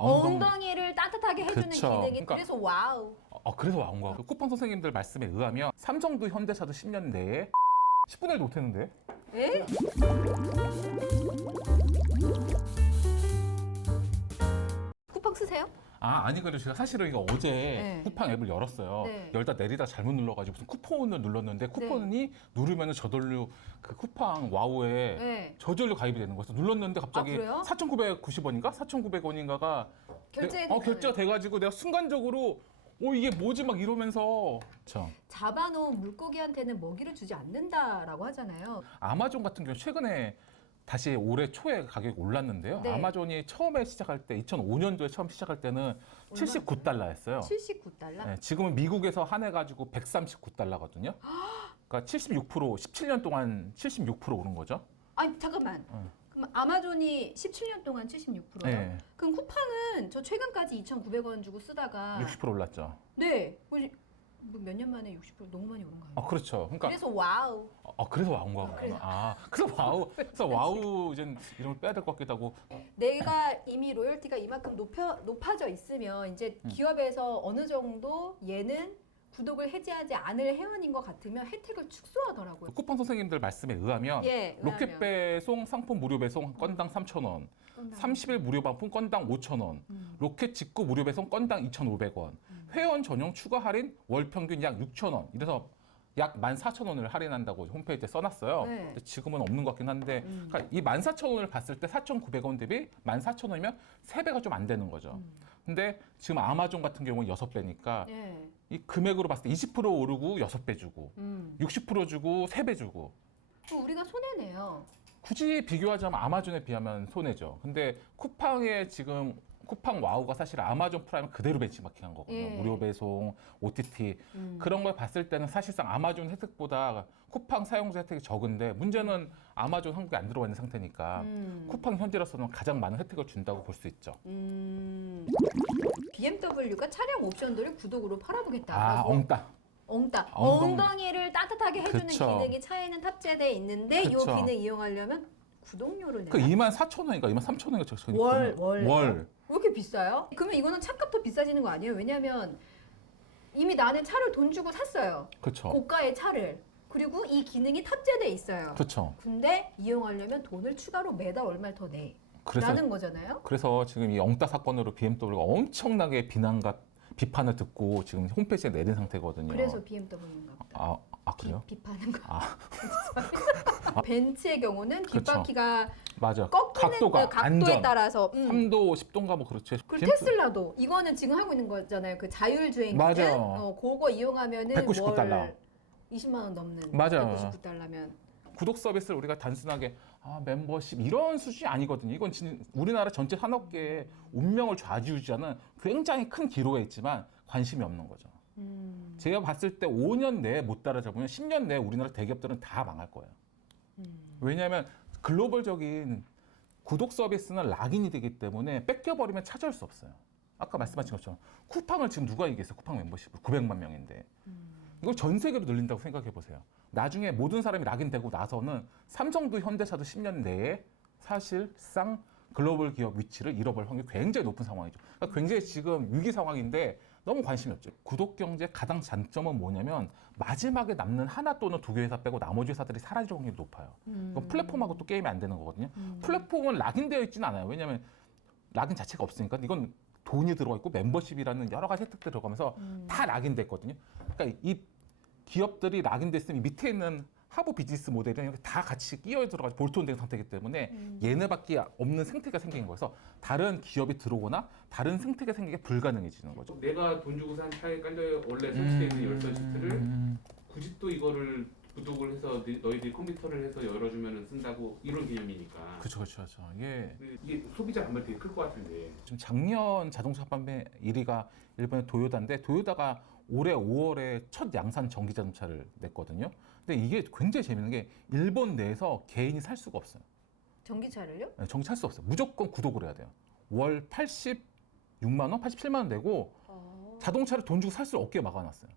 엉덩이를 따뜻하게 해주는 그쵸. 기능이 그러니까- 그래서 와우. 그래서 와온 거야. 그 쿠팡 선생님들 말씀에 의하면 삼성도 현대차도 10년 내에 10분의 1도 못했는데. 에? 쿠팡 쓰세요? 아니거든요. 제가 사실은 이거 어제 네. 쿠팡 앱을 열었어요. 네. 열다 내리다 잘못 눌러가지고 무슨 쿠폰을 눌렀는데 쿠폰이 누르면 저절로 그 쿠팡 와우에 네. 저절로 가입이 되는 거예요. 그래서 눌렀는데 갑자기 그래요? 4,990원인가? 4,900원인가가 결제가 돼가지고 내가 순간적으로 이게 뭐지 막 이러면서 잡아놓은 물고기한테는 먹이를 주지 않는다라고 하잖아요. 아마존 같은 경우 최근에 다시 올해 초에 가격이 올랐는데요. 네. 아마존이 처음에 시작할 때 2005년도에 처음 시작할 때는 79달러였어요. 79달러? 네, 지금은 미국에서 한해가지고 139달러거든요. 그러니까 76%, 17년 동안 76% 오른 거죠. 아니 잠깐만. 그럼 아마존이 17년 동안 76%요? 네. 그럼 쿠팡은 저 최근까지 2,900원 주고 쓰다가 60% 올랐죠. 네. 몇 년 만에 60% 너무 많이 오른 거 아니에요? 그렇죠. 그러니까 그래서 와우. 그래서 와운 거구나. 그래서 와우. 그래서 와우 이제 이름을 빼야 될 것 같기도 하고. 내가 이미 로열티가 이만큼 높아져 있으면 이제 기업에서 어느 정도 얘는 구독을 해지하지 않을 회원인 것 같으면 혜택을 축소하더라고요. 쿠팡 선생님들 말씀에 의하면 로켓 배송 상품 무료 배송 건당 3,000원, 30일 무료 반품 건당 5,000원, 로켓 직구 무료 배송 건당 2,500원, 회원 전용 추가 할인 월 평균 약 6,000원. 이래서 약 14,000원을 할인한다고 홈페이지에 써놨어요. 네. 근데 지금은 없는 것 같긴 한데 그러니까 이 14,000원을 봤을 때 4,900원 대비 14,000원이면 3배가 좀 안 되는 거죠. 근데 지금 아마존 같은 경우는 6배니까 이 금액으로 봤을 때 20% 오르고 6배 주고 60% 주고 3배 주고 그럼 우리가 손해네요. 굳이 비교하자면 아마존에 비하면 손해죠. 근데 쿠팡의 지금 쿠팡 와우가 사실 아마존 프라임 그대로 벤치마킹한 거거든요. 무료 배송, OTT 그런 걸 봤을 때는 사실상 아마존 혜택보다 쿠팡 사용자 혜택이 적은데 문제는 아마존 한국에 안 들어와 있는 상태니까 쿠팡 현재로서는 가장 많은 혜택을 준다고 볼 수 있죠. BMW가 차량 옵션들을 구독으로 팔아보겠다라고. 엉덩이를 따뜻하게 해주는 그쵸. 기능이 차에는 탑재되어 있는데 이 그쵸. 기능 이용하려면 구독료를 내요. 그 24,000원인가 23,000원인가 월. 왜 이렇게 비싸요? 그러면 이거는 차값 더 비싸지는 거 아니에요? 왜냐면 이미 나는 차를 돈 주고 샀어요. 그렇죠. 고가의 차를. 그리고 이 기능이 탑재돼 있어요. 그렇죠. 근데 이용하려면 돈을 추가로 매달 얼마를 더 내. 라는 거잖아요. 그래서 지금 이 엉따 사건으로 BMW가 엄청나게 비난과 비판을 듣고 지금 홈페이지에 내린 상태거든요. 그래서 BMW인가 보다. 그래요? 비판은 거. 벤츠의 경우는 그쵸. 뒷바퀴가 맞아. 꺾이는 각도에 안전. 따라서 3도 10도인가 뭐 그렇지. 그리고 테슬라도 이거는 지금 하고 있는 거잖아요. 그 자율주행 기능. 맞아요. 그거 이용하면은 199달러. 월 20만 원 넘는. 맞아요. 199달러면. 구독 서비스를 우리가 단순하게 멤버십 이런 수준이 아니거든요. 이건 우리나라 전체 산업계의 운명을 좌지우지하는 굉장히 큰 기로에 있지만 관심이 없는 거죠. 제가 봤을 때 5년 내에 못 따라잡으면 10년 내에 우리나라 대기업들은 다 망할 거예요. 왜냐하면 글로벌적인 구독 서비스는 락인이 되기 때문에 뺏겨버리면 찾아올 수 없어요. 아까 말씀하신 것처럼 쿠팡을 지금 누가 이기겠어요? 쿠팡 멤버십을 900만 명인데 이걸 전 세계로 늘린다고 생각해 보세요. 나중에 모든 사람이 락인되고 나서는 삼성도 현대차도 10년 내에 사실상 글로벌 기업 위치를 잃어버릴 확률이 굉장히 높은 상황이죠. 그러니까 굉장히 지금 위기 상황인데 너무 관심이 없죠. 구독 경제 가장 장점은 뭐냐면 마지막에 남는 하나 또는 두 개 회사 빼고 나머지 회사들이 사라질 확률이 높아요. 그럼 플랫폼하고 또 게임이 안 되는 거거든요. 플랫폼은 락인되어 있지는 않아요. 왜냐하면 락인 자체가 없으니까 이건 돈이 들어가 있고 멤버십이라는 여러 가지 혜택들이 들어가면서 다 락인됐거든요. 그러니까 이 기업들이 락인됐으면 밑에 있는 하부 비즈니스 모델은 다 같이 끼어 들어가서 볼트온된 상태이기 때문에 얘네밖에 없는 생태가 생긴 거여서 다른 기업이 들어오거나 다른 생태가 생기기 불가능해지는 거죠. 내가 돈 주고 산 차에 깔려 원래 설치되어 있는 열선 시트를 굳이 또 이거를 구독을 해서 너희들이 컴퓨터를 해서 열어주면 쓴다고 이런 개념이니까. 그렇죠. 이게 소비자 반발 되게 클 것 같은데. 지금 작년 자동차 판매 1위가 일본의 도요타인데 도요타가 올해 5월에 첫 양산 전기 자동차를 냈거든요. 근데 이게 굉장히 재밌는 게 일본 내에서 개인이 살 수가 없어요. 전기차를요? 네, 전기 살 수 없어요. 무조건 구독을 해야 돼요. 월 86만 원, 87만 원 내고 자동차를 돈 주고 살 수 없게 막아놨어요.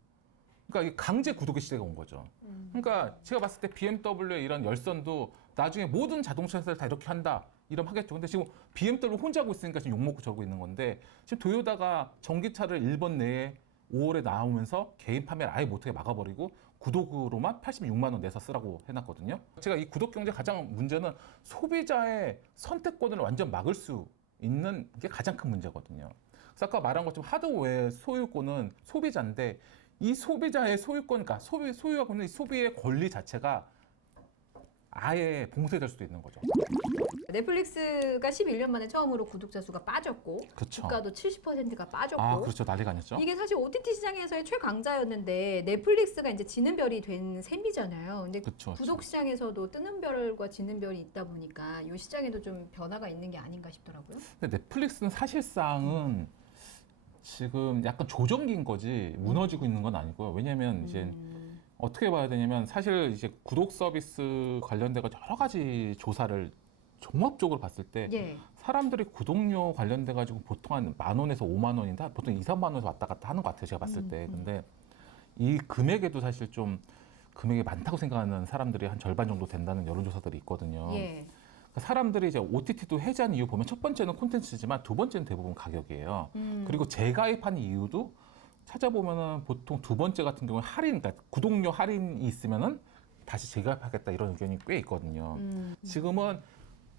그러니까 이 강제 구독의 시대가 온 거죠. 그러니까 제가 봤을 때 BMW의 이런 열선도 나중에 모든 자동차 회사를 다 이렇게 한다. 이러면 하겠죠. 근데 지금 BMW 혼자 하고 있으니까 지금 욕먹고 저러고 있는 건데 지금 도요타가 전기차를 일본 내에 5월에 나오면서 개인 판매를 아예 못하게 막아버리고 구독으로만 86만 원 내서 쓰라고 해놨거든요. 제가 이 구독 경제 가장 문제는 소비자의 선택권을 완전 막을 수 있는 게 가장 큰 문제거든요. 그래서 아까 말한 것처럼 하드웨어 소유권은 소비자인데 이 소비자의 소유권, 그러니까 소유하고 있는 이 소비의 권리 자체가 아예 봉쇄될 수도 있는 거죠. 넷플릭스가 11년 만에 처음으로 구독자 수가 빠졌고 그렇죠. 주가도 70%가 빠졌고 아, 그렇죠. 난리가 아니었죠. 이게 사실 OTT 시장에서의 최강자였는데 넷플릭스가 이제 지는 별이 된 셈이잖아요. 근데 그렇죠. 구독 시장에서도 뜨는 별과 지는 별이 있다 보니까 이 시장에도 좀 변화가 있는 게 아닌가 싶더라고요. 근데 넷플릭스는 사실상은 지금 약간 조정기인 거지 무너지고 있는 건 아니고요. 왜냐면 이제 어떻게 봐야 되냐면 사실 이제 구독 서비스 관련돼가 여러 가지 조사를 종합적으로 봤을 때 예. 사람들이 구독료 관련돼 가지고 보통 한 10,000원에서 5만 원인데 보통 2, 3만 원에서 왔다 갔다 하는 것 같아요. 제가 봤을 때. 근데 이 금액에도 사실 좀 금액이 많다고 생각하는 사람들이 한 절반 정도 된다는 여론조사들이 있거든요. 예. 그러니까 사람들이 이제 OTT도 해제한 이유 보면 첫 번째는 콘텐츠지만 두 번째는 대부분 가격이에요. 그리고 재가입하는 이유도 찾아보면은 보통 두 번째 같은 경우는 할인, 그러니까 구독료 할인이 있으면은 다시 재가입하겠다 이런 의견이 꽤 있거든요. 지금은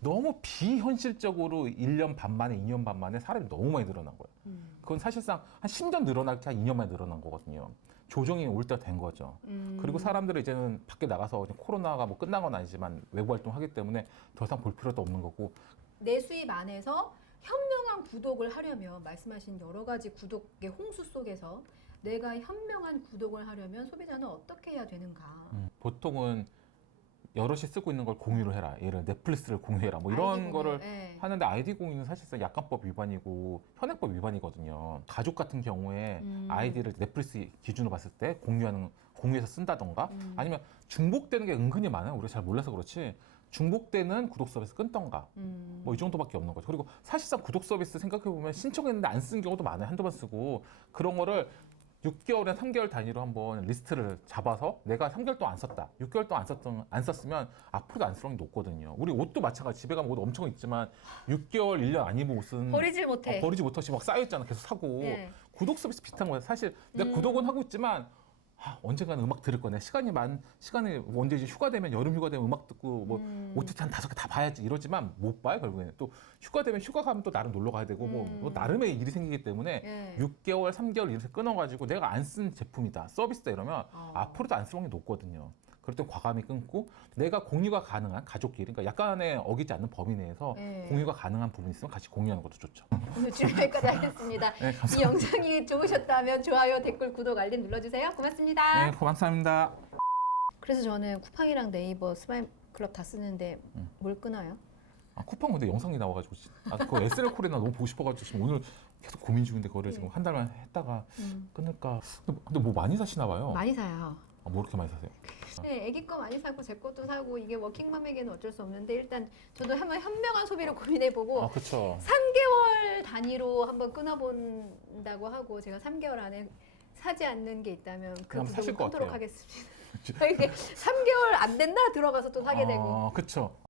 너무 비현실적으로 1년 반 만에, 2년 반 만에 사람이 너무 많이 늘어난 거예요. 그건 사실상 한 10년 늘어날 게 한 2년 만에 늘어난 거거든요. 조정이 올 때가 된 거죠. 그리고 사람들은 이제는 밖에 나가서 그냥 코로나가 뭐 끝난 건 아니지만 외부 활동하기 때문에 더 이상 볼 필요도 없는 거고. 내 수입 안에서 현명한 구독을 하려면 말씀하신 여러 가지 구독의 홍수 속에서 내가 현명한 구독을 하려면 소비자는 어떻게 해야 되는가? 보통은 여럿이 쓰고 있는 걸 공유를 해라. 예를 들어 넷플릭스를 공유해라. 뭐 이런 아이디 거를 공유, 예. 하는데 아이디 공유는 사실상 약관법 위반이고 현행법 위반이거든요. 가족 같은 경우에 아이디를 넷플릭스 기준으로 봤을 때 공유해서 쓴다던가 아니면 중복되는 게 은근히 많아요. 우리가 잘 몰라서 그렇지. 중복되는 구독 서비스 끊던가 뭐 이 정도밖에 없는 거죠. 그리고 사실상 구독 서비스 생각해 보면 신청했는데 안 쓴 경우도 많아요. 한두 번 쓰고 그런 거를 6개월이나 3개월 단위로 한번 리스트를 잡아서 내가 3개월 동안 안 썼다. 6개월 동안 안 썼으면 앞으로도 안 쓸 확률이 높거든요. 우리 옷도 마찬가지. 집에 가면 옷 엄청 있지만 6개월, 1년 안 입은 옷은 버리질 못해. 버리지 못하시 막 쌓여있잖아. 계속 사고. 예. 구독 서비스 비슷한 거예요. 사실 내가 구독은 하고 있지만 언젠가는 음악 들을 거네. 시간이 언제 이제 휴가 되면 여름 휴가 되면 음악 듣고 뭐 OTT 한 5개 다 봐야지 이러지만 못 봐요. 결국에는 또 휴가 되면 휴가 가면 또 나름 놀러 가야 되고 뭐 나름의 일이 생기기 때문에 예. 6개월, 3개월 이렇게 끊어가지고 내가 안 쓴 제품이다, 서비스다 이러면 앞으로도 안 쓸 확률이 높거든요. 그럴 때 과감히 끊고 내가 공유가 가능한 가족끼리, 그러니까 약간의 어기지 않는 범위 내에서 네. 공유가 가능한 부분이 있으면 같이 공유하는 것도 좋죠. 오늘 여기까지 하겠습니다. 네, 감사합니다. 이 영상이 좋으셨다면 좋아요, 댓글, 구독, 알림 눌러주세요. 고맙습니다. 네, 감사합니다. 그래서 저는 쿠팡이랑 네이버 스마일 클럽 다 쓰는데 뭘 끊어요? 아, 쿠팡 근데 영상이 나와가지고 그 SNL 콜이나 너무 보고 싶어가지고 지금 오늘 계속 고민 중인데 그거를 지금 한 달만 했다가 끊을까. 근데 뭐 많이 사시나 봐요. 많이 사요. 아, 뭐 이렇게 많이 사세요? 네, 애기 거 많이 사고 제 것도 사고 이게 워킹맘에게는 어쩔 수 없는데 일단 저도 한번 현명한 소비를 고민해보고 아, 그렇죠. 3개월 단위로 한번 끊어본다고 하고 제가 3개월 안에 사지 않는 게 있다면 그 그럼 사실 구독을 것 끊도록 같아요. 하겠습니다. 이게 3개월 안 된다 들어가서 또 사게 되고 아, 그렇죠.